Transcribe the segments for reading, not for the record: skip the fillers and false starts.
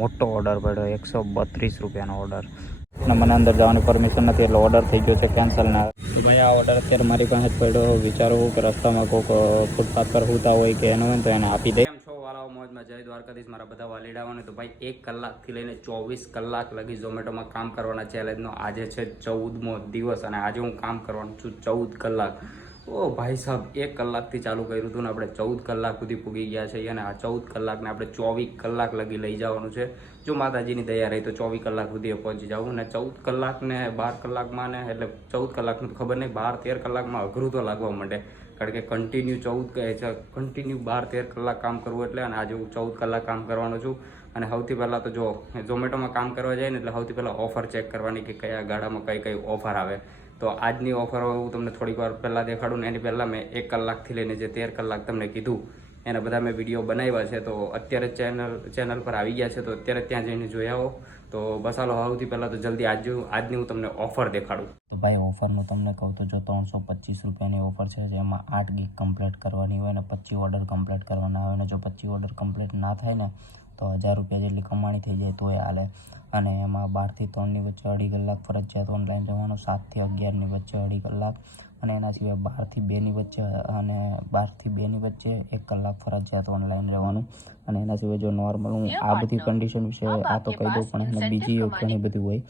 મોટો ઓર્ડર પડ્યો 132 રૂપિયાનો ઓર્ડર અને મને અંદર જવાની પરમિશન નથી એટલે ઓર્ડર થઈ ગયો છે કેન્સલ ના. તો ભાઈ આ ઓર્ડર અત્યારે મારી પાસે જ પડ્યો. વિચારવું કે રસ્તામાં કોઈક ફૂટપાથ પર હોતા હોય કે એનો હોય તો એને આપી દે. કેમ છો વાળાઓ? મોજમાં જય દ્વારકાધીશ. મારા બધા વાલીડાઓને તો ભાઈ 1 કલાકથી લઈને 24 કલાક લગી ઝોમેટોમાં કામ કરવાના ચેલેન્જનો આજે છે 14મો દિવસ અને આજે હું કામ કરવાનું છું 14 કલાક. ઓ ભાઈ સાહેબ 1 કલાકથી ચાલુ કર્યું હતું ને આપણે 14 કલાક સુધી પૂગી ગયા છે અને આ 14 કલાકને આપણે 24 કલાક લગી લઈ જવાનું છે. જો માતાજીની દયા રહી તો 24 કલાક સુધી પહોંચી જાઉં ને 14 કલાકને 12 કલાકમાં ને એટલે 14 કલાકનું તો ખબર નહીં 12-13 કલાકમાં અઘરું તો લાગવા માંડે કારણ કે કન્ટિન્યુ 12-13 કલાક કામ કરવું એટલે અને આજે હું 14 કલાક કામ કરવાનો છું. અને સૌથી પહેલાં તો જો ઝોમેટોમાં કામ કરવા જાય ને એટલે સૌથી પહેલાં ઓફર ચેક કરવાની કે કયા ગાડામાં કઈ ઓફર આવે. તો આજની ઓફર હું તમને થોડીક વાર પહેલાં દેખાડું ને એની પહેલાં મેં 1 કલાકથી લઈને જે 13 કલાક તમને કીધું એના બધા મેં વિડીયો બનાવ્યા છે. તો અત્યારે ચેનલ પર આવી ગયા છે તો અત્યારે ત્યાં જઈને જોઈ આવો. તો બસ હાલો સૌથી પહેલાં તો જલ્દી આજની હું તમને ઓફર દેખાડું. તો ભાઈ ઓફરનું તમને કહું તો જો 325 રૂપિયાની ઓફર છે જેમાં 8 ગીગ કમ્પ્લીટ કરવાની હોય ને 25 ઓર્ડર કમ્પ્લીટ કરવાના હોય ને જો 25 ઓર્ડર કમ્પ્લીટ ના થાય ને તો 1000 રૂપિયા જેટલી કમાણી થઈ જાય તોય હાલે. અને એમાં 12 થી 3ની વચ્ચે 2.5 કલાક ફરજિયાત ઓનલાઈન રહેવાનું, 7 થી 11ની વચ્ચે 2.5 કલાક અને એના સિવાય 12 થી 2ની વચ્ચે અને 12 થી 2ની વચ્ચે 1 કલાક ફરજિયાત ઓનલાઈન રહેવાનું. અને એના સિવાય જો નોર્મલ હું આ બધી કન્ડિશન વિશે આ તો કહી દઉં પણ એને બીજી ઘણી બધી હોય.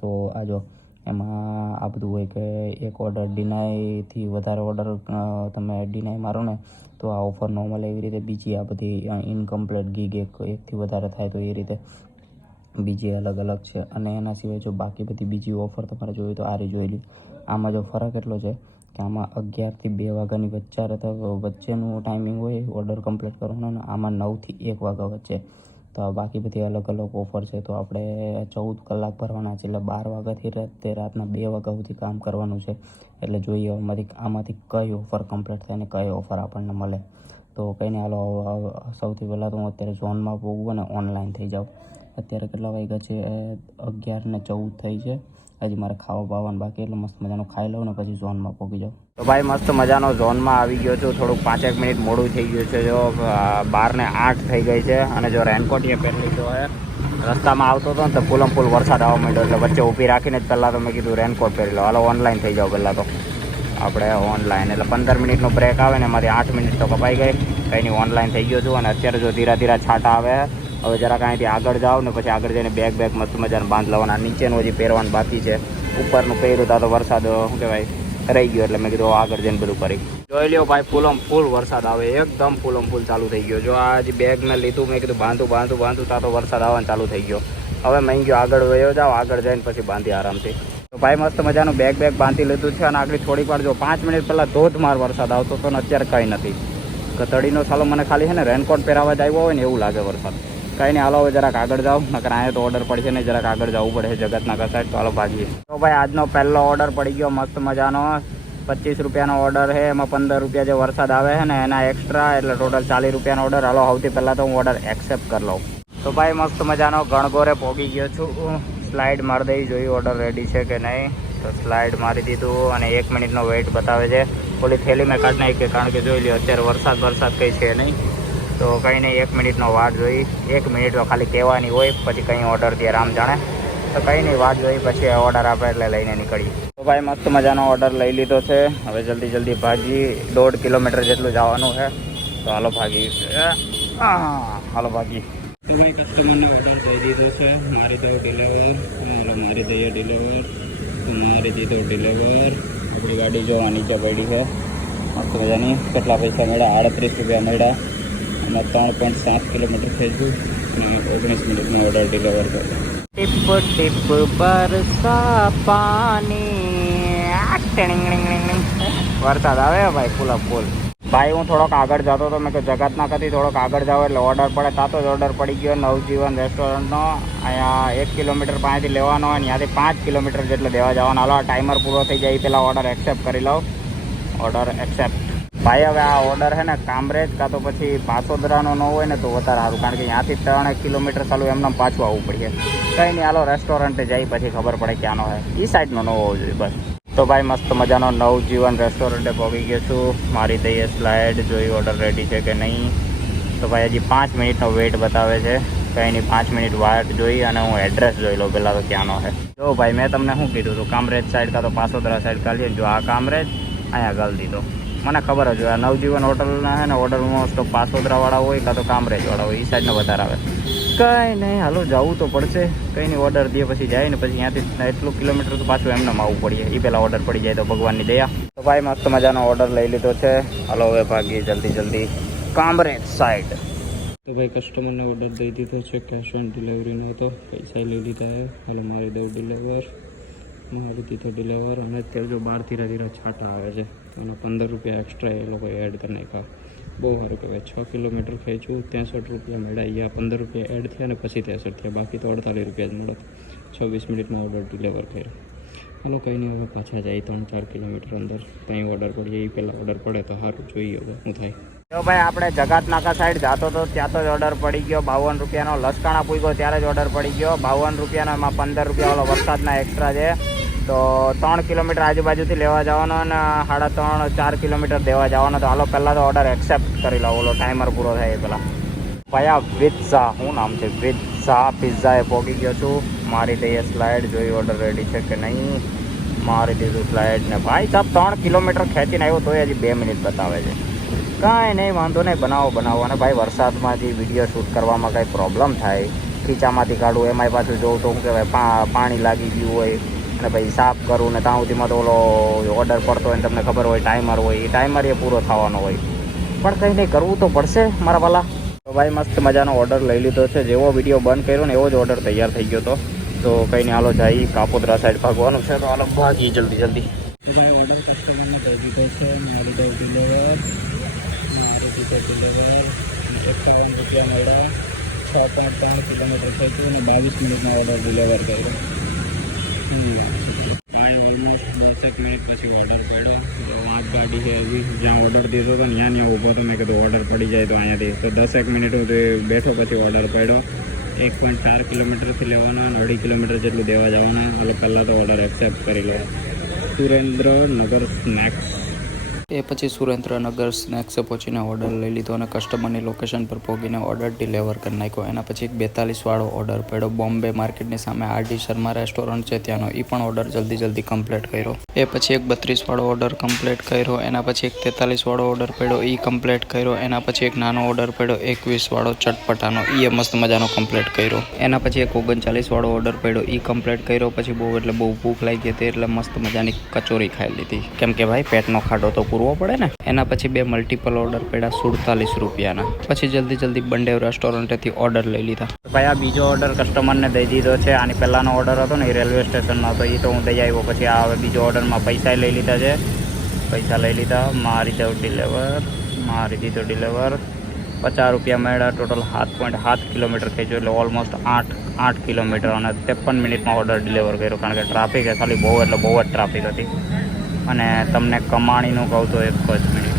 તો આ જો એમાં આ બધું હોય કે એક ઓર્ડર ડિનાયથી વધારે ઓર્ડર તમે ડિનાય મારો ને તો આ ઓફર નોર્મલ એવી રીતે બીજી આ બધી ઇનકમ્પ્લીટ ગીગ એકથી વધારે થાય તો એ રીતે બીજી અલગ અલગ છે. અને એના સિવાય જો બાકી બધી બીજી ઓફર તમારે જોઈએ તો આ જોયેલી. આમાં જો ફરક એટલો છે કે આમાં 11 થી 2 વાગ્યાની વચ્ચેનું ટાઈમિંગ હોય ઓર્ડર કમ્પ્લીટ કરવાનો અને આમાં 9 થી 1 વાગ્યા વચ્ચે. તો આ બાકી બધી અલગ અલગ ઓફર છે. તો આપણે 14 કલાક ભરવાના છે એટલે 12 વાગ્યાથી તે રાતના 2 વાગ્યા સુધી કામ કરવાનું છે. એટલે જોઈએ આમાંથી કઈ ઓફર કમ્પ્લીટ થાય ને કઈ ઓફર આપણને મળે. તો કંઈ નહીં હાલો સૌથી પહેલાં તો હું અત્યારે ઝોનમાં પોગું અને ઓનલાઈન થઈ જાઉં. અત્યારે કેટલા વાગ્યા છે? 11:14 થઈ છે. હજી મારે ખાવા પાવાનું બાકી એટલે મસ્ત મજાનું ખાઈ લઉં ને પછી ઝોનમાં પહોંચી જાઉં. તો ભાઈ મસ્ત મજાનો ઝોનમાં આવી ગયો છું. થોડુંક 5-1 મિનિટ મોડું થઈ ગયું છે. જો 12:08 થઈ ગઈ છે અને જો રેનકોટ એ પહેરી લીધો છે. રસ્તામાં આવતો હતો ને તો ફૂલ વરસાદ આવવા માંડ્યો એટલે વચ્ચે ઊભી રાખીને જ પહેલાં તો મેં કીધું રેનકોટ પહેરી લો. હાલો ઓનલાઈન થઈ જાઓ પહેલાં તો આપણે ઓનલાઈન એટલે 15 મિનિટનો બ્રેક આવે ને એમાંથી 8 મિનિટ તો કપાઈ ગઈ. કંઈ નહીં ઓનલાઈન થઈ ગયો છું. અને અત્યારે જો ધીરા છાંટા આવે હવે જરાક અહીંથી આગળ જાઓ ને પછી આગળ જઈને બેગ મસ્ત મજાને બાંધ લેવાના. નીચેનું હજી પહેરવાનું બાકી છે. ઉપરનું પહેર્યું તા તો વરસાદ શું કહેવાય રહી ગયો એટલે મેં કીધું આગળ જઈને બધું કરી જોઈ લ્યો. ભાઈ ફૂલ વરસાદ આવે એકદમ ફૂલ ચાલુ થઈ ગયો. જો આ જે બેગ મેં લીધું મેં કીધું બાંધું તા તો વરસાદ આવવાનું ચાલુ થઈ ગયો. હવે મેં ગયો આગળ વયો જાઓ આગળ જઈને પછી બાંધી આરામથી. તો ભાઈ મસ્ત મજાનું બેગ બાંધી લીધું છે. અને આગળ થોડીક વાર જો 5 મિનિટ પહેલાં ધોધમાર વરસાદ આવતો હતો ને અત્યારે કંઈ નથી. કતડીનો સાલો મને ખાલી છે ને રેનકોટ પહેરાવા જ આવ્યો હોય ને એવું લાગે વરસાદ. કંઈ નહીં હાલો હવે જરાક આગળ જાઓ નકર અહીંયા તો ઓર્ડર પડશે ને જરાક આગળ જવું પડે જગતના કસાય તો હાલો ભાગીએ. તો ભાઈ આજનો પહેલો ઓર્ડર પડી ગયો મસ્ત મજાનો 25 રૂપિયાનો ઓર્ડર છે. એમાં 15 રૂપિયા જે વરસાદ આવે છે ને એના એક્સ્ટ્રા એટલે ટોટલ 40 રૂપિયાનો ઓર્ડર. હાલો સૌથી પહેલાં તો હું ઓર્ડર એક્સેપ્ટ કરી લઉં. તો ભાઈ મસ્ત મજાનો ગણગોરે પહોંચી ગયો છું. સ્લાઇડ મારી દઈ જોઈ ઓર્ડર રેડી છે કે નહીં. તો સ્લાઇડ મારી દીધું અને 1 મિનિટનો વેઇટ બતાવે છે. ઓલી થેલી મેં કાઢી નાખી કારણ કે જોઈ લ્યો અત્યારે વરસાદ કંઈ છે નહીં. તો કંઈ નહીં 1 મિનિટનો વાટ જોઈ. 1 મિનિટ તો ખાલી કહેવાની હોય પછી કંઈ ઓર્ડર દે રામ જાણે. તો કંઈ નહીં વાટ જોઈ પછી ઓર્ડર આપે એટલે લઈને નીકળીએ. તો ભાઈ મસ્ત મજાનો ઓર્ડર લઈ લીધો છે. હવે જલ્દી ભાગી 1.5 કિલોમીટર જેટલું જવાનું છે. તો હાલો ભાગી તો ભાઈ કસ્ટમરને ઓર્ડર દઈ દીધો છે. મારી દીધો ડિલિવર. આપણી ગાડી જો નીચે પડી છે મસ્ત મજાની. કેટલા પૈસા મળ્યા? 38 રૂપિયા મળ્યા. અને 3.7 કિલોમીટર થઈ ગયું અને 19 મિનિટમાં ઓર્ડર ડિલિવર કર્યો. ટીપ બરસા પાણી વરસાદ આવે ભાઈ ફૂલ ભાઈ હું થોડોક આગળ જતો હતો મેં કહ્યું જગતના કદી થોડોક આગળ જાવ એટલે ઓર્ડર પડે. તાતો જ ઓર્ડર પડી ગયો નવજીવન રેસ્ટોરન્ટનો. અહીંયા 1 કિલોમીટર પાસેથી લેવાનો હોય ને ત્યાંથી 5 કિલોમીટર જેટલે દેવા જવાનો. હાલો ટાઈમર પૂરો થઈ જાય પહેલાં ઓર્ડર એક્સેપ્ટ કરી લઉં. Order accept. ભાઈ હવે આ ઓર્ડર છે ને કામરેજ કાં તો પછી પાસોદરાનો ન હોય ને તો વધારે સારું કારણ કે ત્યાંથી 3 કિલોમીટર ચાલુ એમને પાછું આવવું પડશે. કંઈ નહીં હાલો રેસ્ટોરન્ટે જઈ પછી ખબર પડે ક્યાંનો હોય. એ સાઈડનો ન હોવો જોઈએ બસ. તો ભાઈ મસ્ત મજાનો નવજીવન રેસ્ટોરન્ટે પહોંચી ગયો છું. મારી દઈએ સ્લાઇડ જોઈ ઓર્ડર રેડી છે કે નહીં. તો ભાઈ હજી 5 મિનિટનો વેઇટ બતાવે છે. કંઈ નહીં 5 મિનિટ વાટ જોઈ અને હું એડ્રેસ જોઈ લઉં પહેલાં તો ક્યાંનો છે. જો ભાઈ મેં તમને શું કીધું હતું, કામરેજ સાઈડ કાં તો પાસોદરા સાઈડ કાઢીએ. જો આ કામરેજ અહીંયા ગાળ દીધો. મને ખબર જ હોય આ નવજીવન હોટલના છે ને ઓર્ડર મોસ્ટ ઓફ પાસોદરાવાળા હોય કાં તો કામરેજવાળા હોય, એ સાઈડને વધારે આવે. કંઈ નહીં, હાલો જવું તો પડશે. કંઈ નહીં, ઓર્ડર દે પછી જાય ને પછી ત્યાંથી એટલું કિલોમીટર તો પાછું એમને આવવું પડીએ. એ પહેલાં ઓર્ડર પડી જાય તો ભગવાનની દયા. તો ભાઈ મસ્ત મજાનો ઓર્ડર લઈ લીધો છે. હાલો હવે ભાગીએ જલ્દી કામરેજ સાઈડ. તો ભાઈ કસ્ટમરને ઓર્ડર દઈ દીધો છે, કેશ ઓન ડિલિવરીનો હતો, પૈસા લઈ લીધા છે. હાલો મારી દઉં ડિલિવર, મારી દીધો ડિલિવર. અને અત્યારે જો બહાર ધીરે ધીરે છાંટા આવે છે અને 15 રૂપિયા એક્સ્ટ્રા એ લોકોએ એડ કરી નાખ્યા. બહુ સારું કહેવાય. 6 કિલોમીટર ખેંચ્યું, 63 રૂપિયા મળ્યા. અહીંયા 15 રૂપિયા એડ થયા અને પછી 63 થયા, બાકી તો 48 રૂપિયા જ મળત. 26 મિનિટમાં ઓર્ડર ડિલિવર કર્યો. હાલો કંઈ નહીં, હવે પાછા જાય 3-4 કિલોમીટર અંદર, ત્યાં ઓર્ડર પડીએ. એ પહેલાં ઓર્ડર પડે તો સારું, જોઈએ હવે શું થાય. તો ભાઈ આપણે જગાત નાકા સાઈડ જતો હતો ત્યાં તો જ ઓર્ડર પડી ગયો 52 રૂપિયાનો. લસકાણા પૂગ્યો ત્યારે જ ઓર્ડર પડી ગયો 52 રૂપિયાનો. એમાં 15 રૂપિયા વાળો વરસાદના એક્સ્ટ્રા છે. તો 3 કિલોમીટર આજુબાજુથી લેવા જવાનો અને 3.5-4 કિલોમીટર દેવા જવાનો. તો હાલો પહેલાં તો ઓર્ડર એક્સેપ્ટ કરી લો, ઓલો ટાઈમર પૂરો થાય એ પહેલાં. ભાઈ પિઝા, શું નામ છે, પિઝા એ પહોંચી ગયો છું. મારી દઈએ સ્લાઇડ, જોઈ ઓર્ડર રેડી છે કે નહીં. મારી દીધું સ્લાઇડ ને ભાઈ સાહેબ 3 કિલોમીટર ખેંચીને આવ્યો તોય હજી 2 મિનિટ બતાવે છે. કાંઈ નહીં, વાંધો નહીં, બનાવો. અને ભાઈ વરસાદમાંથી વિડીયો શૂટ કરવામાં કાંઈ પ્રોબ્લેમ થાય, ખીચામાંથી કાઢવું, એમાંય પાછું જોઉં તો શું કહેવાય પાણી લાગી ગયું હોય અને પછી સાફ કરવું ને ત્યાં સુધીમાં તો ઓલો ઓર્ડર પડતો હોય ને તમને ખબર હોય ટાઈમર હોય, એ ટાઈમર એ પૂરો થવાનો હોય. પણ કંઈ નહીં, કરવું તો પડશે મારા વાલા. તો ભાઈ મસ્ત મજાનો ઓર્ડર લઈ લીધો છે. જેવો વિડીયો બંધ કર્યો ને એવો જ ઓર્ડર તૈયાર થઈ ગયો હતો. તો કંઈ નહીં, હાલો જાય કાપોદરા સાઈડ ભાગવાનું છે. તો હાલો ભાગી જલ્દી. તો ભાઈ ઓર્ડર કસ્ટમરને દઈ દીધો છે. મારી દઉં ડિલિવર, 51 રૂપિયા મળ્યા. 6.3 કિલોમીટર થયું અને 22 મિનિટમાં ઓર્ડર ડિલિવર કર્યો. ઓલમોસ્ટ 10 મિનિટ પછી ઓર્ડર પડ્યો. તો 5 ગાડી છે હજી, જ્યાં ઓર્ડર દીધો હતો ને ત્યાં ઊભો હતો. મેં કીધું ઓર્ડર પડી જાય તો અહીંયાથી. તો 10 મિનિટ બેઠો પછી ઓર્ડર પડ્યો. 1.4 કિલોમીટરથી લેવાનો અને 2.5 કિલોમીટર જેટલું દેવા જવાનું. એટલે પહેલાં તો ઓર્ડર એક્સેપ્ટ કરી લો. સુરેન્દ્રનગર સ્નેક્સ. એ પછી સુરેન્દ્રનગર સ્નેક્સે પહોંચીને ઓર્ડર લઈ લીધો અને કસ્ટમરની લોકેશન પર પહોંચીને ઓર્ડર ડિલિવર કરી નાખ્યો. એના પછી એક 42 વાળો ઓર્ડર પડ્યો. બોમ્બે માર્કેટની સામે આરડી શર્મા રેસ્ટોરન્ટ છે ત્યાંનો, એ પણ ઓર્ડર જલ્દી કમ્પ્લીટ કર્યો. એ પછી એક 32 વાળો ઓર્ડર કમ્પ્લીટ કર્યો. એના પછી એક 43 વાળો ઓર્ડર પડ્યો, એ કમ્પ્લીટ કર્યો. એના પછી એક નાનો ઓર્ડર પડ્યો 21 વાળો ચટપટાનો, એ મસ્ત મજાનો કમ્પ્લીટ કર્યો. એના પછી એક 39 વાળો ઓર્ડર પડ્યો, એ કમ્પ્લીટ કર્યો. પછી બહુ ભૂખ લાગી હતી એટલે મસ્ત મજાની કચોરી ખાઈ લીધી, કેમ કે ભાઈ પેટનો ખાડો તો પૂરવો પડે ને. એના પછી 2 મલ્ટિપલ ઓર્ડર પડ્યા 47 રૂપિયાના. પછી જલ્દી બંડેવ રેસ્ટોરન્ટેથી ઓર્ડર લઈ લીધા. ભાઈ આ બીજો ઓર્ડર કસ્ટમરને દઈ દીધો છે. આની પહેલાંનો ઓર્ડર હતો ને એ રેલવે સ્ટેશનનો હતો, એ તો હું દઈ આવ્યો. પછી આ હવે બીજો ઓર્ડરમાં પૈસા લઈ લીધા છે. મારી દીધો ડિલિવર 50 રૂપિયા મળ્યા. ટોટલ 7.7 કિલોમીટર ખેંચ્યો, એટલે ઓલમોસ્ટ 8 કિલોમીટર અને 53 મિનિટમાં ઓર્ડર ડિલિવર કર્યો. કારણ કે ટ્રાફિક એ ખાલી બહુ જ ટ્રાફિક હતી. અને તમને કમાણીનું કહું તો એક જ મિનિટ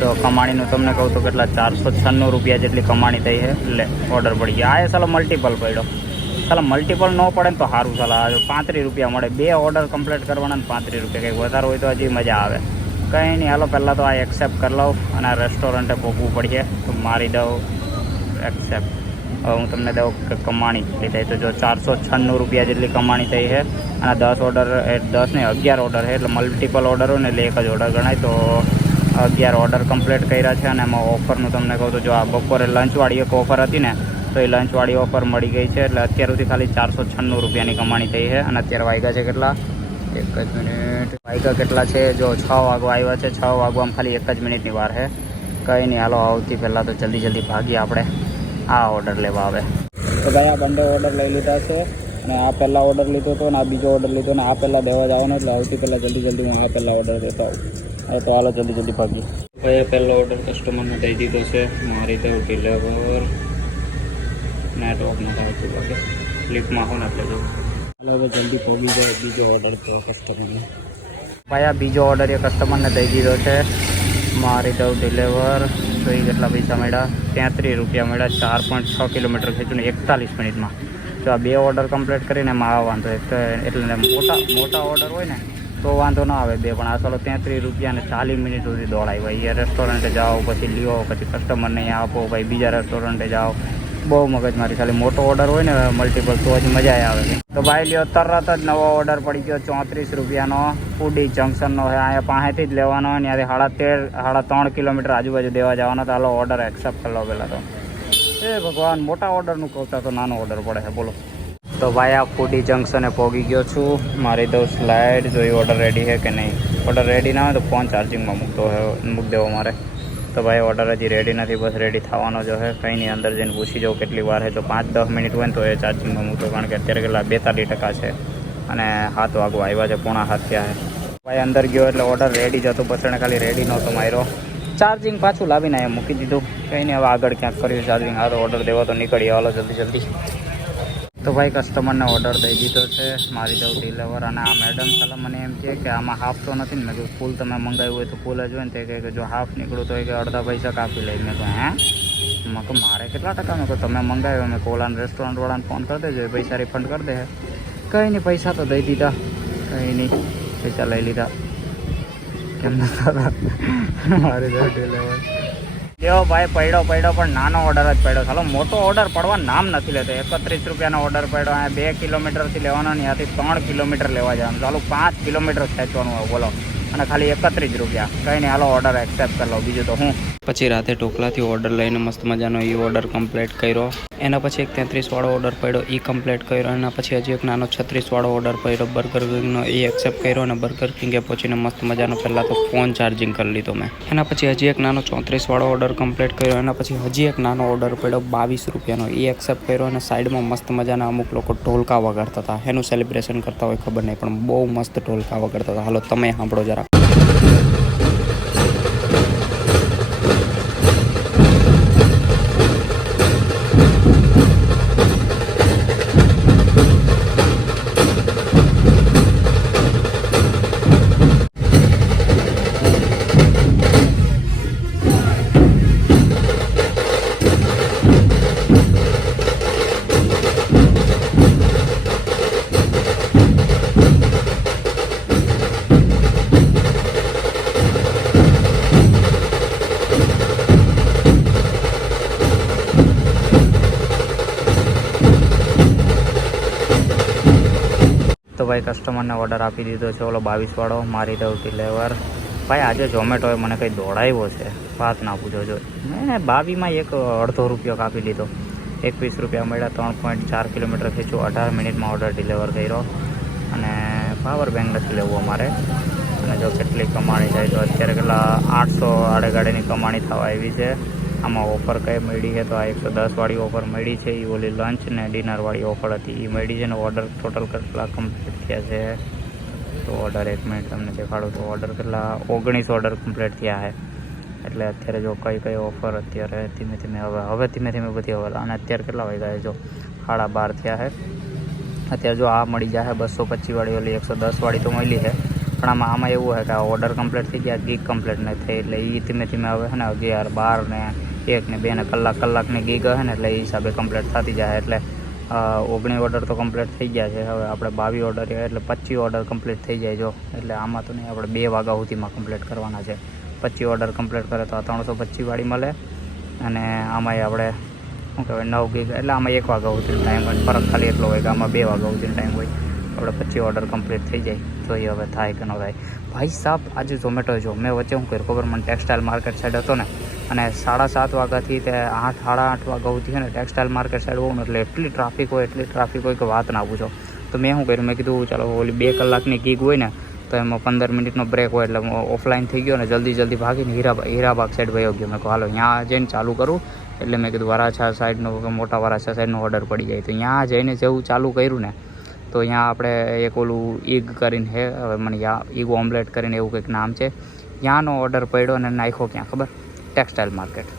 તો કમાણીનું તમને કહું તો કેટલા 496 રૂપિયા જેટલી કમાણી થઈ છે. એટલે ઓર્ડર પડી ગયા. આ સાલા મલ્ટિપલ પડ્યો. સાલા મલ્ટિપલ ન પડે ને તો સારું. સાલા 35 રૂપિયા મળે. 2 ઓર્ડર કમ્પ્લીટ કરવાના ને 35 રૂપિયા, કંઈક વધારે હોય તો હજી મજા આવે. કંઈ નહીં, હાલો પહેલાં તો આ એક્સેપ્ટ કરી લઉં અને આ રેસ્ટોરન્ટે પહોંચવું પડશે. તો મારી દઉં એક્સેપ્ટ. હવે હું તમને દઉં કે કમાણી કેટલી થઈ. તો જો 496 રૂપિયા જેટલી કમાણી થઈ છે. અને 10 ઓર્ડર 11 ઓર્ડર છે, એટલે મલ્ટિપલ ઓર્ડર હોય ને એટલે એક જ ઓર્ડર ગણાય. તો 11 ઓર્ડર કમ્પ્લીટ કર્યા છે. અને એમાં ઓફરનું તમને કહું તો જો આ બપોરે લંચવાળી એક ઓફર હતી ને, તો એ લંચવાળી ઓફર મળી ગઈ છે. એટલે અત્યાર સુધી ખાલી 496 રૂપિયાની કમાણી થઈ છે. અને અત્યારે વાગ્યા છે કેટલા, 1 જ મિનિટ વાગ્યા કેટલા છે, જો 6 વાગવા આવ્યા છે. 6 વાગવામાં ખાલી 1 જ મિનિટની વાર છે. કંઈ નહીં, હાલો આવતી પહેલાં તો જલ્દી ભાગીએ આપણે આ ઓર્ડર લેવા આવે. તો ભાઈ આ બંને ઓર્ડર લઈ લીધા છે. અને આ પહેલાં ઓર્ડર લીધો હતો અને આ બીજો ઓર્ડર લીધો અને આ પહેલાં દેવા જવાનો. એટલે આવતી પહેલાં જલ્દી હું આ પહેલાં ઓર્ડર દેતા આવું. તો હાલો જલ્દી ભાગીએ. ભાઈ આ પહેલો ઓર્ડર કસ્ટમરને દઈ દીધો છે. મારી તો ડિલિવર નેટવર્ક નથી આવતું ભાગે ફ્લિપમાં હું એટલે જો હાલો હવે જલ્દી પહોંચી જાય. બીજો ઓર્ડર તો કસ્ટમરને ભાઈ આ બીજો ઓર્ડર એ કસ્ટમરને દઈ દીધો છે. મારી દઉં ડિલિવર. તો એ કેટલા પૈસા મળ્યા, 33 રૂપિયા મળ્યા. 4.6 કિલોમીટર ખેંચ્યું ને 41 મિનિટમાં. જો આ 2 ઓર્ડર કમ્પ્લીટ કરીને એમાં આવવાનું. એટલે મોટા ઓર્ડર હોય ને તો વાંધો ના આવે બે, પણ આ ચાલો 33 રૂપિયા ને 40 મિનિટ સુધી દોડાય ભાઈ. એ રેસ્ટોરન્ટે જાઓ, પછી લ્યો, પછી કસ્ટમરને અહીંયા આપો ભાઈ, બીજા રેસ્ટોરન્ટે જાઓ, બહુ મગજમારી. ખાલી મોટો ઓર્ડર હોય ને મલ્ટિપલ તો જ મજા આવે. તો ભાઈ લ્યો, તરત જ નવો ઓર્ડર પડી ગયો 34 રૂપિયાનો. ફૂડી જંકશનનો છે, અહીંયા પાસેથી જ લેવાનો હોય. ત્યાંથી 3.5 કિલોમીટર આજુબાજુ દેવા જવાનો. તો હાલો ઓર્ડર એક્સેપ્ટ કરી લો પહેલાં તો. એ ભગવાન, મોટા ઓર્ડરનું કહું તો નાનો ઓર્ડર પડે છે, બોલો. તો ભાઈ આ ફૂડી જંકશને પહોંચી ગયો છું. મારી તો સ્લાઇડ જોઈ ઓર્ડર રેડી છે કે નહીં. ઓર્ડર રેડી ના હોય તો ફોન ચાર્જિંગમાં મૂકી દેવો મારે. તો ભાઈ ઓર્ડર હજી રેડી નથી, બસ રેડી થવાનો જો છે. કંઈ નહીં, અંદર જઈને પૂછી જાઉં કેટલી વાર છે. જો 5-10 મિનિટ હોય ને તો એ ચાર્જિંગમાં મૂકતો, કારણ કે અત્યારે કેટલા 42% છે અને 7 વાગવા આવ્યા છે, 6:45 થયા છે. ભાઈ અંદર ગયો એટલે ઓર્ડર રેડી જ હતો, બસ એને ખાલી રેડી નહોતો માર્યો. ચાર્જિંગ પાછું લાવીને અહીંયા મૂકી દીધું. કંઈ નહીં, હવે આગળ ક્યાંક કર્યું ચાર્જિંગ. આ તો ઓર્ડર દેવા તો નીકળી, હાલો જલ્દી. તો ભાઈ કસ્ટમરને ઓર્ડર દઈ દીધો છે, મારી દઉં ડિલિવર. અને આ મેડમ ચાલો મને એમ છે કે આમાં હાફ તો નથી ને. મેં કહ્યું ફૂલ તમે મંગાવ્યું હોય તો ફૂલ જ હોય ને. તે કહે કે જો હાફ નીકળું તો એ કે અડધા પૈસા કાપી લઈ. મેં કહું મેં કહું મારે કેટલા ટકા? મેં કહું તમે મંગાવ્યો. મેં કોલાને રેસ્ટોરન્ટવાળાને ફોન કરી દેજો, પૈસા રિફંડ કરી દે. કંઈ નહીં, પૈસા તો દઈ દીધા. કંઈ નહીં, પૈસા લઈ લીધા. કેમ ના મારી દઉં ડિલિવર. જો ભાઈ પડ્યો પણ નાનો ઓર્ડર જ પડ્યો. ચાલો મોટો ઓર્ડર પડવા નામ નથી લેતો. 31 રૂપિયાનો ઓર્ડર પડ્યો. અહીંયા 2 કિલોમીટરથી લેવાનો ને ત્યાંથી 3 કિલોમીટર લેવા જવાનું. ચાલો 5 કિલોમીટર ખેંચવાનું હોય, બોલો. અને ખાલી 31 રૂપિયા. કંઈ નહીં, હાલો ઓર્ડર એક્સેપ્ટ કરી લો, બીજું તો હું. પછી રાતે ઢોકલાથી ઓર્ડર લઈને મસ્ત મજાનો એ ઓર્ડર કમ્પ્લીટ કર્યો. એના પછી એક 33 વાળો ઓર્ડર પડ્યો, એ કમ્પ્લીટ કર્યો. એના પછી હજી એક નાનો 36 વાળો ઓર્ડર પડ્યો બર્ગર કિંગનો, એ એક્સેપ્ટ કર્યો. અને બર્ગર કિંગે પહોંચીને મસ્ત મજાનો પહેલાં તો ફોન ચાર્જિંગ કરી લીધો મેં. એના પછી હજી એક નાનો 34 વાળો ઓર્ડર કમ્પ્લીટ કર્યો. એના પછી હજી એક નાનો ઓર્ડર પડ્યો 22 રૂપિયાનો, એ એક્સેપ્ટ કર્યો. અને સાઈડમાં મસ્ત મજાના અમુક લોકો ઢોલકા વગાડતા હતા. એનું સેલિબ્રેશન કરતા હોય ખબર નહીં, પણ બહુ મસ્ત ઢોલકા વગાડતા હતા. હાલો તમે સાંભળો જરા. તો ભાઈ કસ્ટમરને ઓર્ડર આપી દીધો છે, ઓલો 22 વાળો. મારી દઉં ડિલિવર. ભાઈ આજે ઝોમેટોએ મને કંઈ દોડાવ્યો છે, વાત ના પૂછો. જો મેં 22માં એક અડધો રૂપિયો કાપી લીધો. 21 રૂપિયા મળ્યા. 3.4 કિલોમીટર ખેંચ્યું. 18 મિનિટમાં ઓર્ડર ડિલિવર કર્યો. અને પાવર બેંક નથી લેવું અમારે. અને જો કેટલી કમાણી થાય તો અત્યારે કેટલા 800 આડેગાડેની કમાણી થવા આવી છે. આમાં ઓફર કઈ મળી છે તો આ 110 વાળી ઓફર મળી છે. એ ઓલી લંચ ને ડિનરવાળી ઓફર હતી એ મળી છે. ને ઓર્ડર ટોટલ કેટલા કમ્પ્લીટ થયા છે તો ઓર્ડર 1 મિનિટ તમને દેખાડું તો ઓર્ડર કેટલા 19 ઓર્ડર કમ્પ્લીટ થયા છે. એટલે અત્યારે જો કઈ ઓફર અત્યારે ધીમે ધીમે બધી હવે. અને અત્યારે કેટલા વાગ્યા જો 12:30 થયા છે. અત્યારે જો આ મળી જાય 225 વાળી ઓલી 110 વાળી તો મળી છે. પણ આમાં એવું છે કે આ ઓર્ડર કમ્પ્લીટ થઈ ગયા, ગીગ કમ્પ્લીટ નહીં થઈ. એટલે એ ધીમે ધીમે હવે છે ને 11, 12 ને 1 ને 2 ને કલાકની ગીગ હે ને એટલે એ હિસાબે કમ્પ્લીટ થતી જાય. એટલે 19 ઓર્ડર તો કમ્પ્લીટ થઈ ગયા છે. હવે આપણે 22 ઓર્ડર એટલે 25 ઓર્ડર કમ્પ્લીટ થઈ જાય જો. એટલે આમાં તો નહીં, આપણે 2 વાગ્યા સુધીમાં કમ્પ્લીટ કરવાના છે. 25 ઓર્ડર કમ્પ્લીટ કરે તો આ 325 વાળી મળે. અને આમાં આપણે શું કહેવાય 9 ગીગ એટલે આમાં 1 વાગ્યા સુધીનો ટાઈમ હોય. ફરક ખાલી એટલો હોય કે આમાં 2 વાગ્યા સુધીનો ટાઈમ હોય. આપણે 25 ઓર્ડર કમ્પ્લીટ થઈ જાય તો એ હવે થાય કે ન થાય. ભાઈ સાહેબ આજે ઝોમેટો જો મેં વચ્ચે શું કર્યું ખબર? મને ટેક્સટાઇલ માર્કેટ સાઈડ હતો ને અને 7:30 વાગ્યાથી તે 8, 8:30 વાગ્યા સુધી ને ટેક્સટાઇલ માર્કેટ સાઈડ હોઉં ને એટલે એટલી ટ્રાફિક હોય કે વાત ના પૂછો. તો મેં શું કર્યું? મેં કીધું ચાલો ઓલી 2 કલાકની ગીગ હોય ને તો એમાં 15 મિનિટનો બ્રેક હોય એટલે ઓફલાઈન થઈ ગયો ને જલ્દી ભાગીને હીરાબાગ સાઈડ વયો ગયો. મેં કહું હાલો ત્યાં જઈને ચાલુ કરું. એટલે મેં કીધું વરાછા સાઈડનો મોટા વરાછા સાઈડનો ઓર્ડર પડી જાય. તો ત્યાં જઈને જેવું ચાલુ કર્યું ને તો અહીંયા આપણે એક ઓલું ઈગ કરીને છે, હવે મને ઈગ ઓમલેટ કરીને એવું કંઈક નામ છે, ત્યાંનો ઓર્ડર પડ્યો અને નાખ્યો ક્યાં ખબર? Textile market.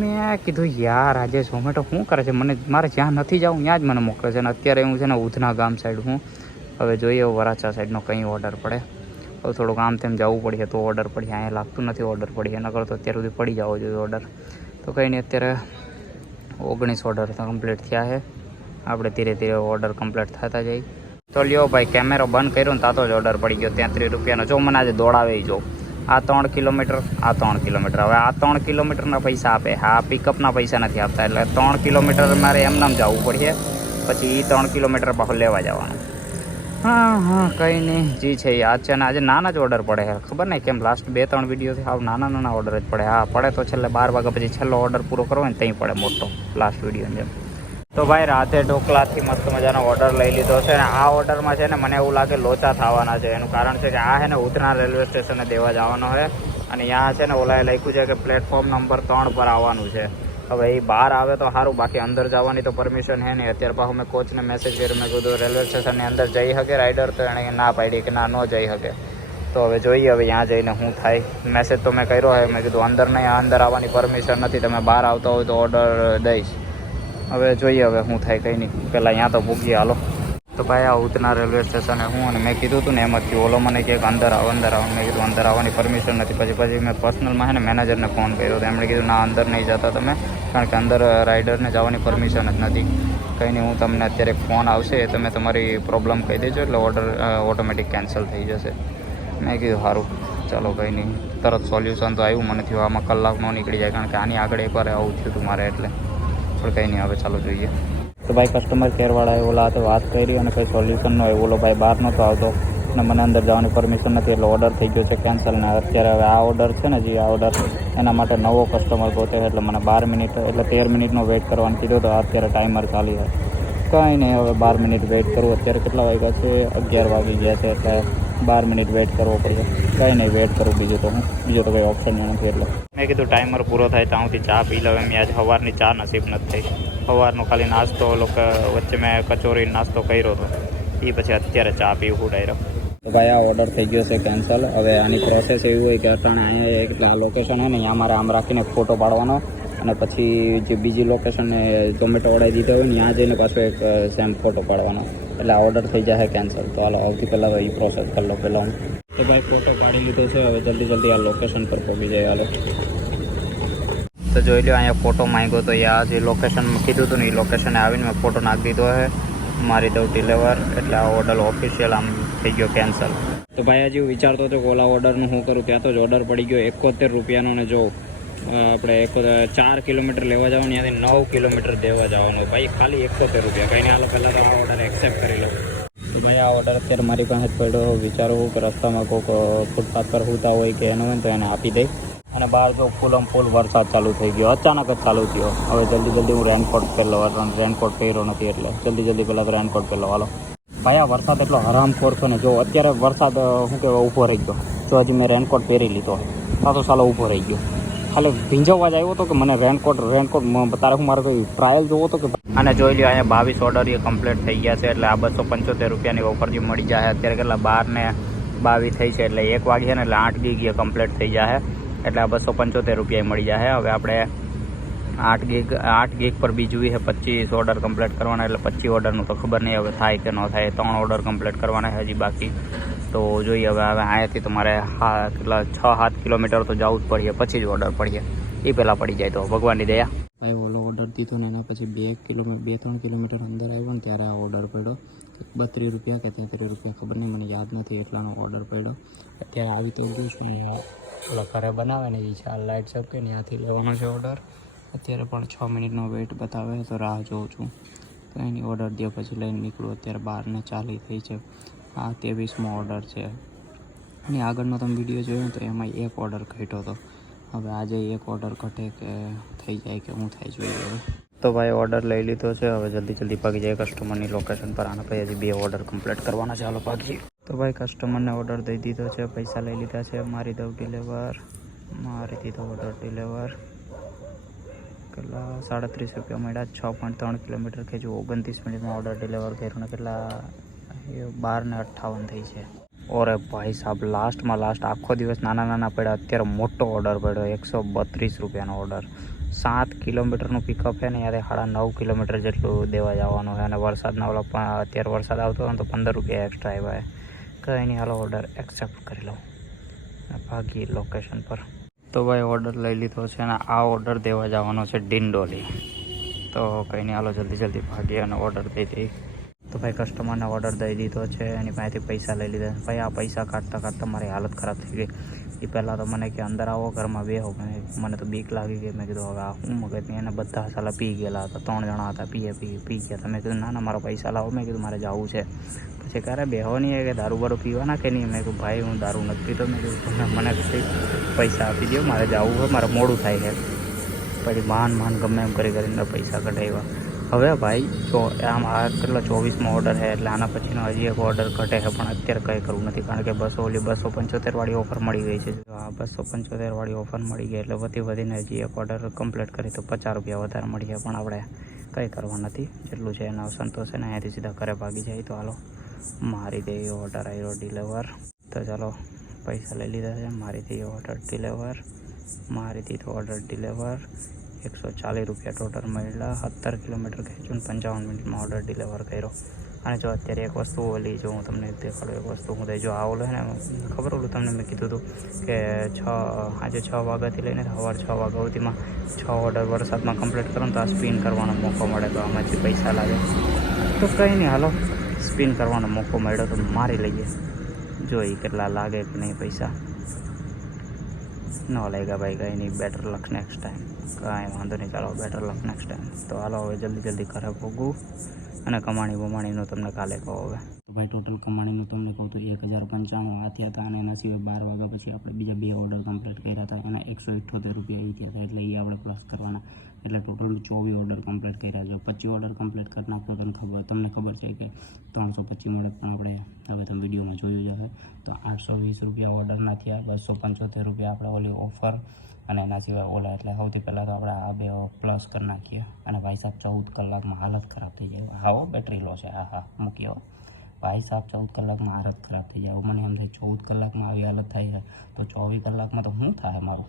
મેં કીધું યાર આજે ઝોમેટો શું કરે છે? મારે જ્યાં નથી જવું ત્યાં જ મને મોકલે છે. અને અત્યારે હું છે ને ઉધના ગામ સાઈડ હું. હવે જોઈએ વરાછા સાઈડનો કંઈ ઓર્ડર પડે. હવે થોડુંક આમ તેમ જવું પડશે તો ઓર્ડર પડી. અહીંયા લાગતું નથી ઓર્ડર પડી. એના કરતો અત્યાર સુધી પડી જવો જોઈએ ઓર્ડર. તો કંઈ નહીં, અત્યારે 19 ઓર્ડર કમ્પ્લીટ થયા છે. આપણે ધીરે ધીરે ઓર્ડર કમ્પ્લીટ થતા જાય. તો લ્યો ભાઈ, કેમેરો બંધ કર્યો ને તાતો જ ઓર્ડર પડી ગયો 33 રૂપિયાનો. જો મને આજે દોડાવે જો આ 3 કિલોમીટર, આ 3 કિલોમીટર. હવે આ 3 કિલોમીટરના પૈસા આપે, હા પિકઅપના પૈસા નથી આપતા. એટલે 3 કિલોમીટર મારે એમનામ જવું પડશે, પછી એ 3 કિલોમીટર પાછું લેવા જવાનું. હા કંઈ નહીં, જી છે યાદ છે. ને આજે નાના જ ઓર્ડર પડે છે, ખબર નહીં કેમ. લાસ્ટ 2-3 વિડીયોથી હાવ નાના ઓર્ડર જ પડે. હા પડે તો છેલ્લે 12 વાગ્યા પછી છેલ્લો ઓર્ડર પૂરો કરવો ને ત્યાં પડે મોટો, લાસ્ટ વિડીયો જેમ. તો ભાઈ રાતે ઢોકલાથી મસ્ત મજાનો ઓર્ડર લઈ લીધો છે. ને આ ઓર્ડરમાં છે ને મને એવું લાગે લોચા થવાના છે. એનું કારણ છે કે આ છે ને ઉધના રેલવે સ્ટેશને દેવા જવાનો છે. અને ત્યાં છે ને ઓલાએ લખ્યું છે કે પ્લેટફોર્મ નંબર 3 પર આવવાનું છે. હવે એ બહાર આવે તો સારું, બાકી અંદર જવાની તો પરમિશન છે નહીં. અત્યારે પાછું મેં કોચને મેસેજ કર્યો, મેં કીધું રેલવે સ્ટેશનની અંદર જઈ શકે રાઇડર, તો એણે ના પાડી કે ના ન જઈ શકે. તો હવે જોઈએ હવે ત્યાં જઈને શું થાય. મેસેજ તો મેં કર્યો છે, મેં કીધું અંદર નહીં, અંદર આવવાની પરમિશન નથી, તમે બહાર આવતા હોય તો ઓર્ડર દઈશ. હવે જોઈએ હવે શું થાય, કંઈ નહીં. પહેલાં અહીંયા તો ભૂગીએ હાલો. તો ભાઈ આ ઉધના રેલવે સ્ટેશને હું, અને મેં કીધું હતું ને એમ જ થયું. ઓલો મને કહે અંદર આવો. મેં કીધું અંદર આવવાની પરમિશન નથી. પછી મેં પર્સનલમાં છે ને મેનેજરને ફોન કર્યો તો એમણે કીધું ના અંદર નહીં જતા તમે, કારણ કે અંદર રાઇડરને જવાની પરમિશન જ નથી. કંઈ નહીં, હું તમને અત્યારે ફોન આવશે, તમે તમારી પ્રોબ્લેમ કહી દેજો એટલે ઓર્ડર ઓટોમેટિક કેન્સલ થઈ જશે. મેં કીધું સારું ચાલો કંઈ નહીં. તરત સોલ્યુશન તો આવ્યું મને થયું. આમાં કલાકનો નીકળી જાય, કારણ કે આની આગળ એકવાર આવું થયું હતું મારે, એટલે પણ કંઈ નહીં. હવે ચાલો જોઈએ. તો ભાઈ કસ્ટમર કેરવાળાએ ઓલા હાથે વાત કરી અને કંઈ સોલ્યુશન ન હોય. ઓલો ભાઈ બહાર નહોતો આવતો અને મને અંદર જવાની પરમિશન નથી, એટલે ઓર્ડર થઈ ગયો છે કેન્સલ. ને અત્યારે હવે આ ઓર્ડર છે ને જે આ ઓર્ડર, એના માટે નવો કસ્ટમર ગોતે, એટલે મને 12 મિનિટ એટલે 13 મિનિટનો વેઇટ કરવાનું કીધું. તો અત્યારે ટાઈમર ચાલી છે. કંઈ નહીં, હવે 12 મિનિટ વેઇટ કરવું. અત્યારે કેટલા વાગ્યા છે? 11 વાગી ગયા છે, એટલે 12 મિનિટ વેઇટ કરવો પડશે. કંઈ નહીં, વેઇટ કરું. બીજું તો કંઈ ઓપ્શન નથી. એટલે મેં કીધું ટાઈમર પૂરો થાય ત્યાં સુધી ચા પી લઉં. એમ આજ સવારની ચા નસીબ નથી થઈ. સવારનો ખાલી નાસ્તો લોકો વચ્ચે મેં કચોરી નાસ્તો કર્યો હતો, એ પછી અત્યારે ચા પીવું ડાયરેક્ટ. તો ભાઈ આ ઓર્ડર થઈ ગયો છે કેન્સલ. હવે આની પ્રોસેસ એવી હોય કે અટાણે અહીંયા એટલે આ લોકેશન હોય ને અહીંયા મારે આમ રાખીને ફોટો પાડવાનો, અને પછી જે બીજી લોકેશને ઝોમેટો ઓર્ડર દીધો હોય ને ત્યાં જઈને પાછો એક સેમ ફોટો પાડવાનો, એટલે આ ઓર્ડર થઈ જાય કેન્સલ. તો હાલો સૌથી પહેલાં એ પ્રોસેસ કરી લો પહેલાં હું. તો ભાઈ ફોટો પાડી લીધો છે. હવે જલ્દી આ લોકેશન પર પહોંચી જાય. હાલો તો જોઈ લો, અહીંયા ફોટો માંગ્યો તો આ જે લોકેશન કીધું હતું ને એ લોકેશને આવીને મેં ફોટો નાખી દીધો છે. મારી દઉં ડિલિવર, એટલે આ ઓર્ડર ઓફિશિયલ આમ થઈ ગયો કેન્સલ. તો ભાઈ હજી વિચારતો હતો કે ઓલા ઓર્ડરનું શું કરું, ત્યાં તો જ ઓર્ડર પડી ગયો 71 રૂપિયાનો. ને જો આપણે 4 કિલોમીટર લેવા જવાનું, ત્યાંથી 9 કિલોમીટર દેવા જવાનું. ભાઈ ખાલી 71 રૂપિયા. કંઈ નહીં, હાલો પહેલાં તો આ ઓર્ડર એક્સેપ્ટ કરી લો. તો ભાઈ આ ઓર્ડર અત્યારે મારી પાસે જ પડ્યો. વિચારવું કે રસ્તામાં કોઈક ફૂટપાથ પર હોતા હોય કે એનો હોય તો એને આપી દઈ. અને બહાર જો ફૂલ વરસાદ ચાલુ થઈ ગયો, અચાનક જ ચાલુ થયો. હવે જલ્દી હું રેનકોટ પહેરી લઉં. રેનકોટ પહેર્યો નથી, એટલે જલ્દી પહેલાં તો રેનકોટ પહેરી લો. હાલો ભાઈ આ વરસાદ એટલો હરામખોર છે ને. જો અત્યારે વરસાદ શું કહેવાય ઊભો રહી ગયો. જો હજી મેં રેનકોટ પહેરી લીધો, તો સાલો ઊભો રહી ગયો. ખાલી ભીંજવવા જ આવ્યો હતો કે મને રેનકોટ તારે હું મારે કોઈ ટ્રાયલ જોવો હતો કે. અને જોઈ લો અહીંયા 22 ઓર્ડર એ કમ્પ્લીટ થઈ ગયા છે. એટલે આ 275 રૂપિયાની ઓફર જે મળી જાય. અત્યારે કેટલા 12 ને 22 થઈ છે, એટલે 1 વાગે ને એટલે 8 ગીગ એ કમ્પ્લીટ થઈ જાય. એટલે આ 275 રૂપિયા મળી જાય. હવે આપણે 8 ગીગ પર બીજું છે 25 ઓર્ડર કમ્પ્લીટ કરવાના. એટલે 25 ઓર્ડરનું તો ખબર નહીં હવે થાય કે ન થાય. 3 ઓર્ડર કમ્પ્લીટ કરવાના હજી બાકી. તો જોઈએ હવે અહીંયાથી તમારે કેટલા 6-7 કિલોમીટર તો જવું જ પડીએ, પછી જ ઓર્ડર પડીએ. એ પહેલાં પડી જાય તો ભગવાનની દયા. ભાઈ ઓલો ઓર્ડર દીધો ને એના પછી 2-3 કિલોમીટર અંદર આવ્યો ને ત્યારે આ ઓર્ડર પડ્યો. 32 રૂપિયા કે 33 રૂપિયા ખબર નહીં, મને યાદ નથી. એટલાનો ઓર્ડર પડ્યો. અત્યારે આવી તો ગયું છું ઓલો ઘરે બનાવે ને એ છે લાઇટ સબકે ત્યાંથી લેવાનો છે ઓર્ડર. અત્યારે પણ 6 મિનિટનો વેઇટ બતાવે તો રાહ જોઉં છું. તો એની ઓર્ડર દે પછી લઈને નીકળું. અત્યારે 12:40 થઈ છે. આ 23મો ઓર્ડર છે. અને આગળનો તમે વિડીયો જોયો તો એમાં એક ઓર્ડર ઘટ્યો હતો. હવે આજે એક ઓર્ડર ઘટે કે થઈ જાય કે શું થાય જોઈએ હવે. તો ભાઈ ઓર્ડર લઈ લીધો છે. હવે જલ્દી ભાગી જાય કસ્ટમરની લોકેશન પર. આના પછી હજી 2 ઓર્ડર કમ્પ્લીટ કરવાના છે. હાલો ભાગીએ. તો ભાઈ કસ્ટમરને ઓર્ડર દઈ દીધો છે, પૈસા લઈ લીધા છે. મારી દઉં ડિલિવર. મારી દીધો ઓર્ડર ડિલિવર. કેટલા 37 રૂપિયા મળ્યા. 6.3 કિલોમીટર કે જો 29 મિનિટમાં ઓર્ડર ડિલિવર કર્યો ને કેટલા 12:58 થઈ છે. ઓરે ભાઈ સાહેબ લાસ્ટમાં આખો દિવસ નાના પડ્યા. અત્યારે મોટો ઓર્ડર પડ્યો 132 રૂપિયાનો ઓર્ડર. 7 કિલોમીટરનું પિકઅપ છે ને યારે 9.5 કિલોમીટર જેટલું દેવા જવાનું છે. અને વરસાદના ઓલા અત્યારે વરસાદ આવતો હોય ને તો 15 રૂપિયા એક્સ્ટ્રા આવ્યા. કંઈ નહીં, હાલો ઓર્ડર એક્સેપ્ટ કરી લઉં અને ભાગી લોકેશન પર. તો ભાઈ ઓર્ડર લઈ લીધો છે અને આ ઓર્ડર દેવા જવાનો છે ડિંડોલી. તો કંઈ નહીં, હાલો જલ્દી ભાગીએ અને ઓર્ડર દઈ દઈએ. તો ભાઈ કસ્ટમરને ઓર્ડર દઈ દીધો છે, એની પાસેથી પૈસા લઈ લીધા. ભાઈ આ પૈસા કાઢતા કાઢતા મારી હાલત ખરાબ થઈ ગઈ. એ પહેલાં તો મને કે અંદર આવો, ઘરમાં બેહો. મને તો બીક લાગી ગઈ. મેં કીધું હવે આ હું મગજની. એને બધા સાલા પી ગયેલા હતા, 3 જણા હતા, પી ગયા. તો મેં કીધું ના મારા પૈસા લાવો. મેં કીધું મારે જવું છે. પછી ક્યારે બેહો નહીં કે દારૂ બારૂ પીવાના કે નહીં. મેં કીધું ભાઈ હું દારૂ નથી પીતો. મેં કીધું મને પૈસા આપી દો, મારે જવું હોય, મારે મોડું થાય છે. પછી માન ગમે એમ કરીને પૈસા કઢાવ્યા. હવે ભાઈ જો આમ આ કેટલો 24મો ઓર્ડર છે, એટલે આના પછીનો હજી એક ઓર્ડર ઘટે છે, પણ અત્યારે કંઈ કરવું નથી, કારણ કે 275 વાળી ઓફર મળી ગઈ છે. તો આ 275 વાળી ઓફર મળી ગઈ એટલે વધીને હજી એક ઓર્ડર કમ્પ્લીટ કરી તો 50 રૂપિયા વધારે મળી જાય, પણ આપણે કંઈ કરવા નથી. જેટલું છે એના સંતોષ છે ને, અહીંયાથી સીધા ઘરે ભાગી જાય. તો હાલો મારી દે ઓર્ડર આવ્યો ડિલિવર. તો ચાલો પૈસા લઈ લીધા છે. મારી દે ઓર્ડર ડિલિવર 140 રૂપિયા ટોટલ મળ્યા. 17 કિલોમીટર ખેંચું 55 મિનિટમાં ઓર્ડર ડિલિવર કર્યો. અને જો અત્યારે એક વસ્તુ ઓલી જો હું તમને દેખાડું, એક વસ્તુ હું જો આ ઓલો ને ખબર ઓલું તમને મેં કીધું હતું કે આજે 6 વાગ્યાથી લઈને સવારે 6 વાગ્યા સુધીમાં 6 ઓર્ડર વરસાદમાં કમ્પ્લીટ કરો ને તો આ સ્પિન કરવાનો મોકો મળે, તો આમાંથી પૈસા લાગે. તો કંઈ નહીં, હાલો સ્પિન કરવાનો મોકો મળ્યો તો મારી લઈએ, જોઈ કેટલા લાગે કે નહીં પૈસા. ન લાગ્યા ભાઈ, કંઈ નહીં, બેટર લક નેક્સ્ટ ટાઈમ. કાંઈ વાંધો નહીં, ચાલો બેટર લક નેક્સ્ટ ટાઈમ. તો હાલો હવે જલ્દી ઘરે ભોગવું અને કમાણીનું તમને કાલે કહો. હવે તો ભાઈ ટોટલ કમાણીનું તમને કહું તો 1095 આ થયા હતા, અને એના સિવાય 12 વાગ્યા પછી આપણે બીજા 2 ઓર્ડર કમ્પ્લીટ કર્યા હતા, એના 178 રૂપિયા એ થયા હતા, એટલે એ આપણે પ્લસ કરવાના. એટલે ટોટલ 24 ઓર્ડર કમ્પ્લીટ કર્યા. જો 25 ઓર્ડર કમ્પ્લીટ કરી નાખો તમને ખબર છે કે 325 મળે, પણ આપણે હવે તમે વિડીયોમાં જોયું જ હશે. તો 820 રૂપિયા ઓર્ડરના થયા, 275 રૂપિયા આપણે ઓલી ઓફર અને એના સિવાય ઓલા. એટલે સૌથી પહેલાં તો આપણે આ 2 પ્લસ કરી નાખીએ. અને ભાઈ સાહેબ 14 કલાકમાં હાલત ખરાબ થઈ જાય. હાવો બેટરી લો છે, હા મૂકી આવો ભાઈ સાહેબ. 14 કલાકમાં હાલત ખરાબ થઈ જાય. મને એમ થાય 14 કલાકમાં આવી હાલત થાય છે, તો 24 કલાકમાં તો શું થાય મારું?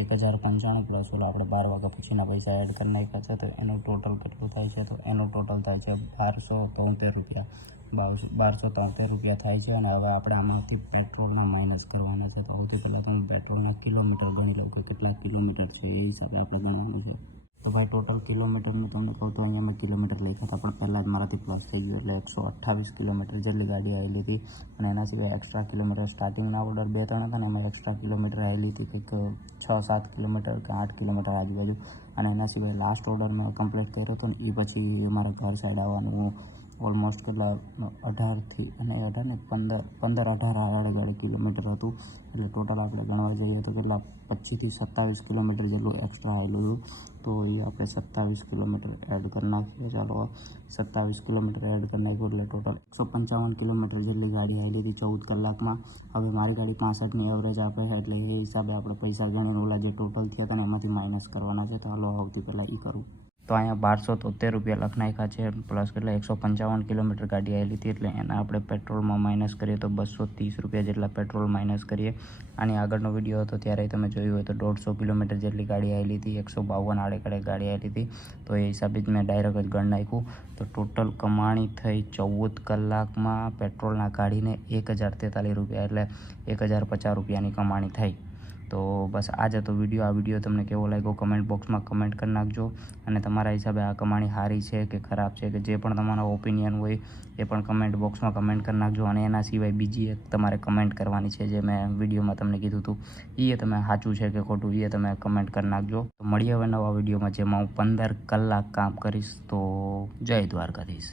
1095 પ્લસ ઓલો આપણે 12 વાગ્યા પછીના પૈસા એડ કરી નાખ્યા છે, તો એનું ટોટલ કેટલું થાય છે? તો એનું ટોટલ થાય છે 1273 રૂપિયા. 1273 રૂપિયા થાય છે. અને હવે આપણે આમાંથી પેટ્રોલના માઇનસ કરવાના છે. તો સૌથી પહેલાં તો હું પેટ્રોલના કિલોમીટર ગણી લઉં કે કેટલા કિલોમીટર છે, એ હિસાબે આપણે ગણવાનું છે. તો ભાઈ ટોટલ કિલોમીટરનું તમને કહું તો અહીંયા મેં કિલોમીટર લખ્યા હતા, પણ પહેલાં જ મારાથી પ્લસ થઈ ગયું, એટલે 128 કિલોમીટર જેટલી ગાડી આવેલી હતી. અને એના સિવાય એક્સ્ટ્રા કિલોમીટર સ્ટાર્ટિંગના ઓર્ડર 2-3 હતા ને, એમાં એક્સ્ટ્રા કિલોમીટર આવેલી હતી કંઈક 6-7 કિલોમીટર કે 8 કિલોમીટર આજુબાજુ. અને એના સિવાય લાસ્ટ ઓર્ડર મેં કમ્પ્લીટ કર્યો હતો ને, એ પછી મારા ઘર સાઈડ આવવાનું ઓલમોસ્ટ કેટલા 15-18 આડે કિલોમીટર હતું. એટલે ટોટલ આપણે ગણવા જઈએ તો કેટલા 25 થી 27 કિલોમીટર જેટલું એક્સ્ટ્રા આવેલું હતું. તો એ આપણે 27 કિલોમીટર એડ કરી નાખીએ. ચાલો 27 કિલોમીટર એડ કરી નાખ્યું એટલે ટોટલ 155 કિલોમીટર જેટલી ગાડી આવેલી હતી 14 કલાકમાં. હવે મારી ગાડી 65ની એવરેજ આપે છે, એટલે એ હિસાબે આપણે પૈસા ગણીને ઓલા જે ટોટલ થયા હતા ને એમાંથી માઇનસ કરવાના છે. તો હાલો સૌથી પહેલાં એ કરું. તો અહીંયા 1273 રૂપિયા લખ નાખ્યા છે, પ્લસ કેટલા 155 કિલોમીટર ગાડી આવેલી હતી, એટલે એના આપણે પેટ્રોલમાં માઇનસ કરીએ તો 230 રૂપિયા જેટલા પેટ્રોલ માઇનસ કરીએ. આની આગળનો વિડીયો હતો ત્યારે તમે જોયું હોય તો 150 કિલોમીટર જેટલી ગાડી આવેલી હતી, 152 આડે ગાડી આવેલી હતી. તો એ હિસાબે જ મેં ડાયરેક્ટ જ ગણ નાખ્યું. તો ટોટલ કમાણી થઈ 14 કલાકમાં પેટ્રોલના કાઢીને 1043 રૂપિયા, એટલે 1050 રૂપિયાની કમાણી થઈ. તો બસ આજે તો વિડીયો. આ વિડીયો તમને કેવો લાગ્યો કમેન્ટ બોક્સમાં કમેન્ટ કરી નાખજો. અને તમારા હિસાબે આ કમાણી સારી છે કે ખરાબ છે, કે જે પણ તમારો ઓપિનિયન હોય એ પણ કમેન્ટ બોક્સમાં કમેન્ટ કરી નાખજો. અને એના સિવાય બીજી એક તમારે કમેન્ટ કરવાની છે, જે મેં વિડીયોમાં તમને કીધું હતું, એ તમે સાચું છે કે ખોટું એ તમે કમેન્ટ કરી નાખજો. તો મળીએ હવે નવા વિડીયોમાં, જેમાં હું 15 કલાક કામ કરીશ. તો જય દ્વારકાધીશ.